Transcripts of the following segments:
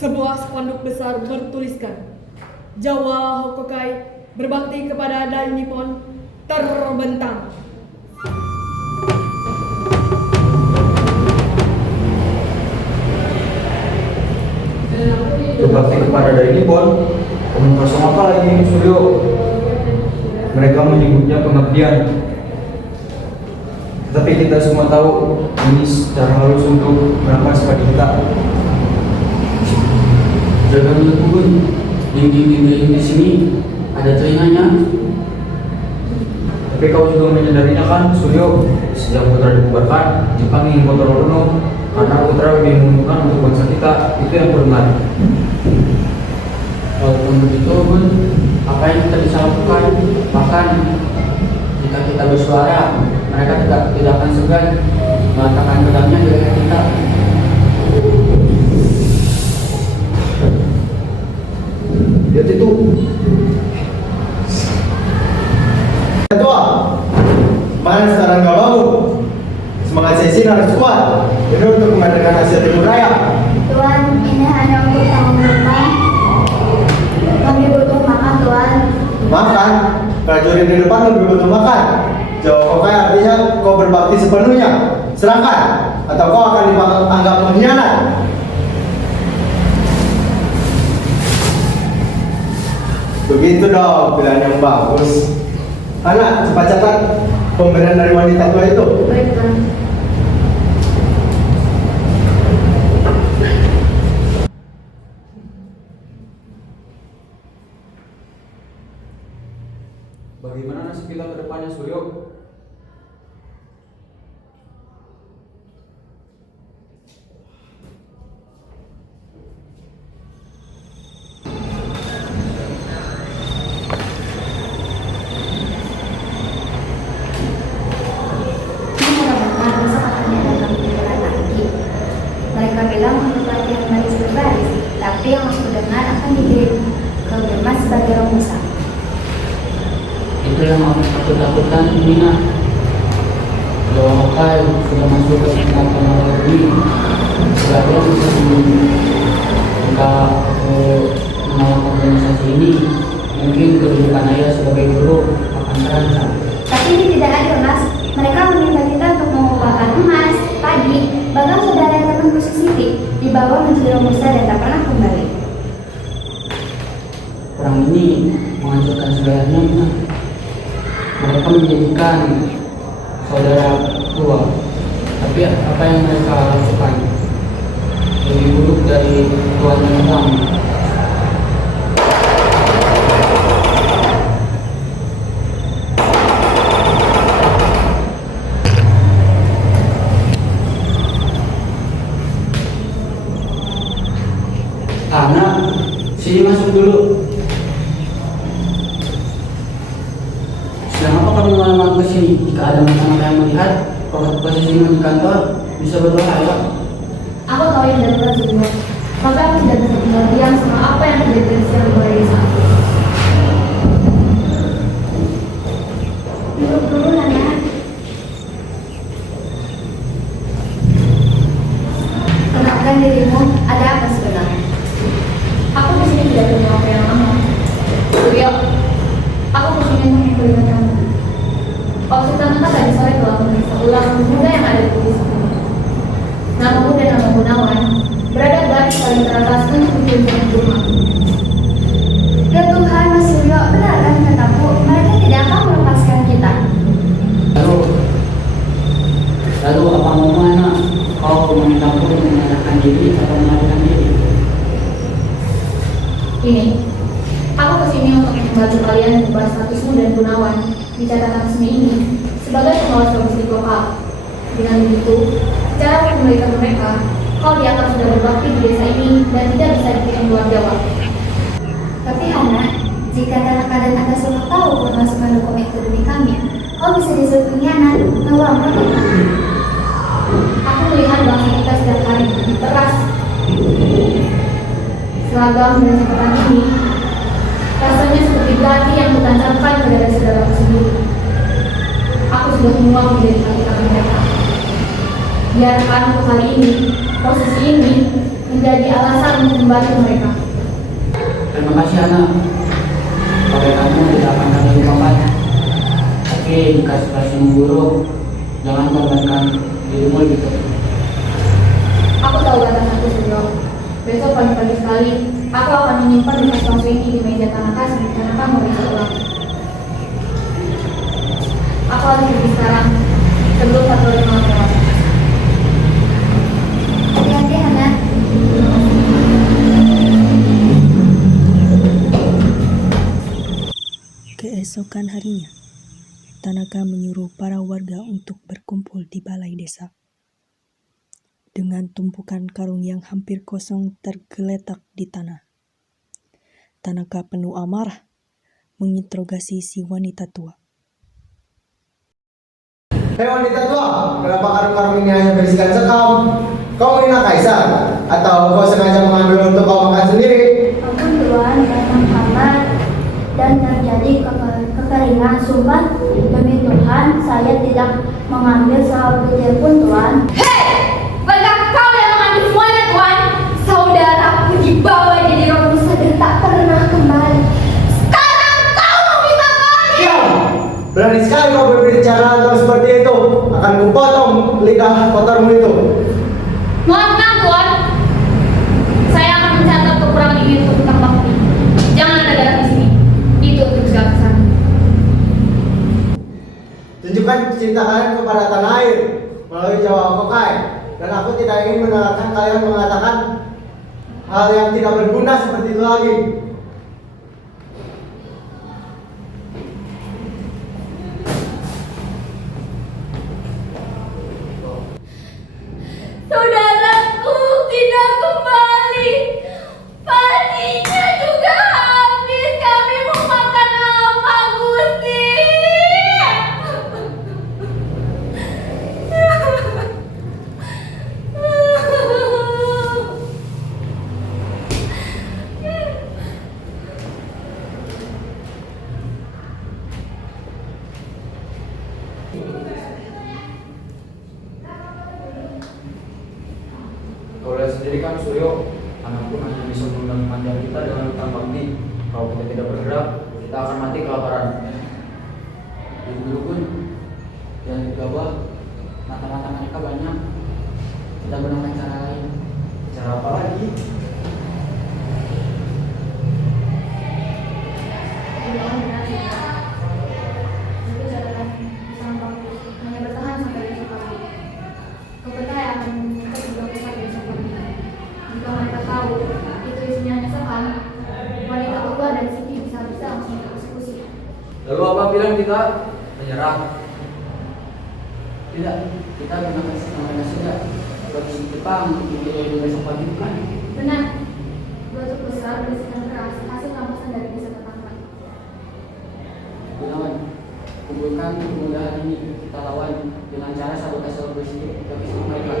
Sebuah spanduk besar bertuliskan Jawa Hokokai berbakti kepada Dai Nippon terbentang. Berbakti kepada Dai Nippon? Omong kosong apa lagi Suryo? Mereka menyebutnya pengabdian. Tetapi kita semua tahu ini secara halus untuk merampas pada kita. Jaga mulut Bun, dinding-dinding di sini ada telinganya. Tapi kau juga menyadarinya kan, Suryo? Sejak Putra dibubarkan, Jepang ingin kontrol penuh karena Putra lebih menguntungkan untuk bangsa kita. Itu yang benar. Walaupun begitu Bun, apa yang kita bisa lakukan? Bahkan jika kita bersuara, mereka tidak akan segan meletakkan pedangnya di leher kita. Lihat itu. Ketua, mana sekarang gak bangun? Semangat sesi harus kuat. Ini untuk mengadakan Asia Timur Raya. Tuan, ini hanya untuk tahun depan. Kami butuh makan, Tuan. Makan? Prajurit di depan lebih butuh makan. Jawa Hokai artinya kau berbakti sepenuhnya. Serahkan, atau kau akan dianggap pengkhianat. Begitu dong, pilihan yang bagus. Anak, cepat catat pemberian dari wanita tua itu. Baik, Tuan. Bagaimana nasib kita ke depannya, Suryo? Mereka bilang untuk latihan baris berbaris, tapi yang aku dengar akan dikirim ke Burma sebagai romusa. Itu yang aku takutkan, Mina. Jawa Hokai sudah masuk ke tingkatan awal ini. Berarti yang bisa jika aku menolak organisasi ini, mungkin kedudukan ayah sebagai guru akan terancam. Tapi ini tidak adil, Mas. Mereka meminta kita untuk mengubahkan emas, padi, bahkan saudara yang teman khusus Siti dibawa menjadi romusa dan tak pernah kembali. Perang ini menghancurkan segalanya, Mina. Mereka menjadikan saudara tua, tapi apa yang mereka lakukan lebih buruk dari tuan yang pertama. Anak, sini masuk dulu. Kenapa kamu malam ke sini? Jika ada masalah yang melihat, posisimu di kantor bisa berbahaya. Aku tahu yang darurat semua, tapi aku tidak bisa tinggal diam sama apa yang terjadi di siang mulai desa. Duduk dulu, Nana. Kenalkan dirimu, ada apa sebenarnya? Aku di sini tidak punya waktu yang lama. Suryo, aku kesini untuk memperingatkan kamu. Waktu Tanaka tadi sore telah memeriksa ulang pemuda yang ada di tulis ini. Namamu dan nama Gunawan berada garis paling teratas untuk ditunjukkan rumah. Ya Tuhan, Mas Suryo, benar kan kataku? Mereka tidak akan melepaskan kita. Lalu apa mau mana? Kau memintaku menyerahkan diri atau melarikan diri? Ini, aku kesini untuk membantu kalian mengubah statusmu dan Gunawan di catatan resmi ini sebagai pengawas logistik lokal. Dengan begitu, cara mengembalikan mereka, kau dianggap sudah berbakti di desa ini dan tidak bisa dikirim luar Jawa. Tapi Hana, jika Tanaka dan Anda semua tahu memasukkan dokumen itu demi kami, kau bisa disebut pengkhianat, ngawang, Aku melihat bangsa kita setiap hari diperas. Seragam dan catatan ini rasanya seperti belati yang kutancapkan ke dada saudaraku sendiri. Aku sudah muak menjadi kaki-kaki mereka. Biarkan untuk kali ini, posisi ini, menjadi alasan untuk membantu mereka. Terima kasih anak. Pakai kamu tidak akan ada lupakan. Tapi jika situasi memburuk, jangan korbankan dirimu lebih baik. Aku tahu batasanku, Suryo. Besok pagi-pagi sekali, aku akan menyimpan bekas palsu ini di meja Tanaka sebelum Tanaka memeriksa ulang. Aku harus pergi sekarang, sebelum patroli malam lewat. Hati-hati, Hana. Keesokan harinya, Tanaka menyuruh para warga untuk berkumpul di balai desa. Dengan tumpukan karung yang hampir kosong tergeletak di tanah, Tanaka penuh amarah menginterogasi si wanita tua. Hei wanita tua, kenapa karung-karung ini hanya berisikan sekam? Kau menghina kaisar? Atau kau sengaja mengambil untuk kau makan sendiri? Ampun Tuhan, datang kamar dan terjadi kekeringan. Sumpah demi Tuhan, saya tidak mengambil sebutir pun Tuhan. Hei! Apakah kau yang mengambil semuanya Tuhan? Saudaraku dibawa jadi roh Musa dan tak pernah kembali. Sekarang kau meminta kami! Diam! Berani sekali kau berbicara atau seperti itu. Akan kupotong lidah kotormu itu. Mohon tenang Tuhan. Saya akan mencatat kekurangan ini untuk hutang bakti. Jangan ada darah di sini. Itu untuk segala kesan. Tunjukkan cinta kalian kepada tanah air melalui Jawa Kokai. Dan aku tidak ingin mendengarkan kalian mengatakan hal yang tidak berguna seperti itu lagi. Saudaraku tidak kembali. Paninya juga habis. Kami mau makan apa, Gusti? Kau lihat sendiri kan Suryo, anak pun hanya bisa memanjang kita dengan hutang bakti. Kalau kita tidak bergerak, kita akan mati kelaparan. Jadi dulu pun jangan gegabah, mata-mata mereka banyak. Kita gunakan cara lain. Cara apa lagi? Tapi catatan sampah hanya bertahan sampai besok pagi. Kepercaya akan meminta sebuah pusat besok pagi. Jika mereka tahu itu isinya hanya sekam, wanita tua dan Siti bisa-bisa langsung dieksekusi. Lalu apa bilang kita? Menyerah. Tidak, kita gunakan sistem mereka saja. Produksi Jepang di besok pagi bukan? Benar. Batu besar berisikan keras hasil rampasan dari desa tetangga. Gunawan, kumpulkan kemudahan ini kita lawan dengan cara sabotase logistik mereka.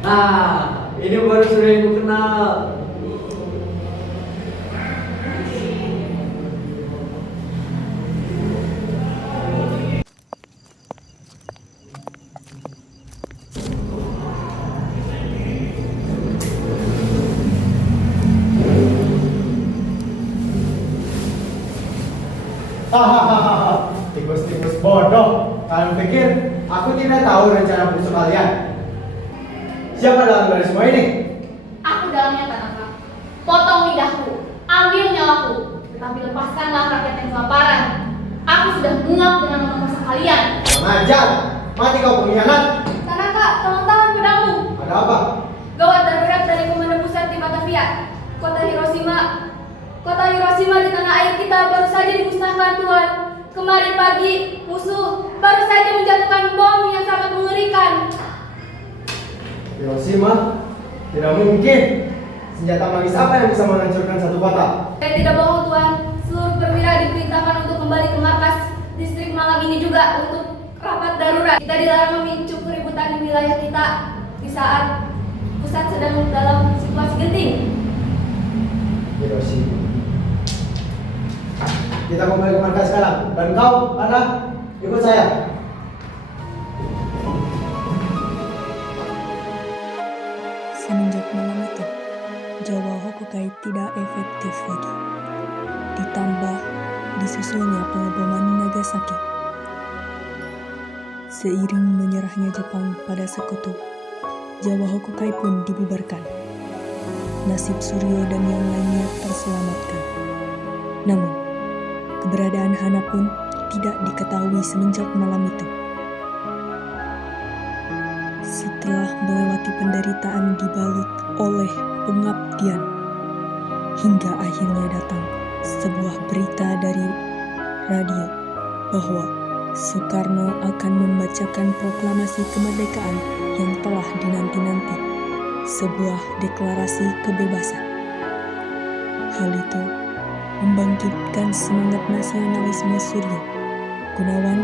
Ah, ini baru Suryo yang ku kenal. Hahaha, tikus-tikus bodoh. Kalian pikir aku tidak tahu rencana musuh kalian? Siapa dalam dari semua ini? Aku dalamnya Tanaka. Potong lidahku, ambil nyawaku, tetapi lepaskanlah rakyat yang kelaparan. Aku sudah muak dengan memaksa kalian. Mengajar, mati kau pengkhianat. Tanaka, tolong tahan pedangmu. Ada apa? Gawat darurat dari Komando Pusat di Batavia. Kota Hiroshima di tanah air kita baru saja dimusnahkan Tuan. Kemarin pagi musuh baru saja menjatuhkan bom yang sangat mengerikan. Hiroshima? Tidak mungkin. Senjata magis apa yang bisa menghancurkan satu kota? Saya tidak bohong Tuan. Seluruh perwira diperintahkan untuk kembali ke markas distrik malam ini juga untuk rapat darurat. Kita dilarang memicu keributan di wilayah kita di saat pusat sedang dalam situasi genting. Hiroshima. Kita kembali ke markas sekarang. Dan kau, Ana, ikut saya. Semenjak malam Jawa Hokokai tidak efektif lagi. Ditambah disusulnya pengeboman Nagasaki. Seiring menyerahnya Jepang pada sekutu, Jawa Hokokai pun dibubarkan. Nasib Suryo dan yang lainnya terselamatkan. Namun, keberadaan Hana pun tidak diketahui semenjak malam itu. Setelah melewati penderitaan dibalut oleh pengabdian, hingga akhirnya datang sebuah berita dari radio bahwa Soekarno akan membacakan proklamasi kemerdekaan yang telah dinanti-nanti, sebuah deklarasi kebebasan. Hal itu membangkitkan semangat nasionalisme Suryo, Gunawan,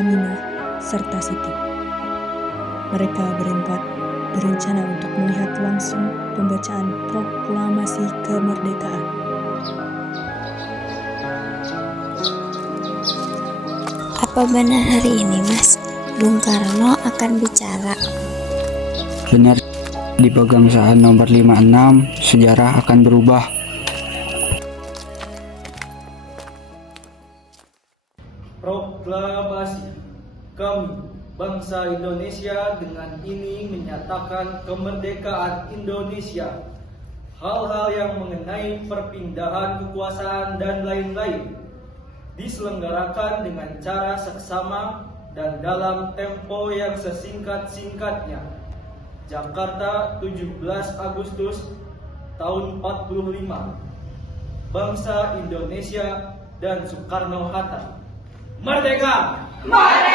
Aminah, serta Siti. Mereka berempat berencana untuk melihat langsung pembacaan proklamasi kemerdekaan. Apa benar hari ini, Mas? Bung Karno akan bicara. Benar, di pegangsaan nomor 56, sejarah akan berubah. Proklamasi. Kami, bangsa Indonesia, dengan ini menyatakan kemerdekaan Indonesia. Hal-hal yang mengenai perpindahan kekuasaan dan lain-lain diselenggarakan dengan cara seksama dan dalam tempo yang sesingkat-singkatnya. Jakarta, 17 Agustus tahun 45. Bangsa Indonesia dan Soekarno-Hatta. Merdeka! Merdeka!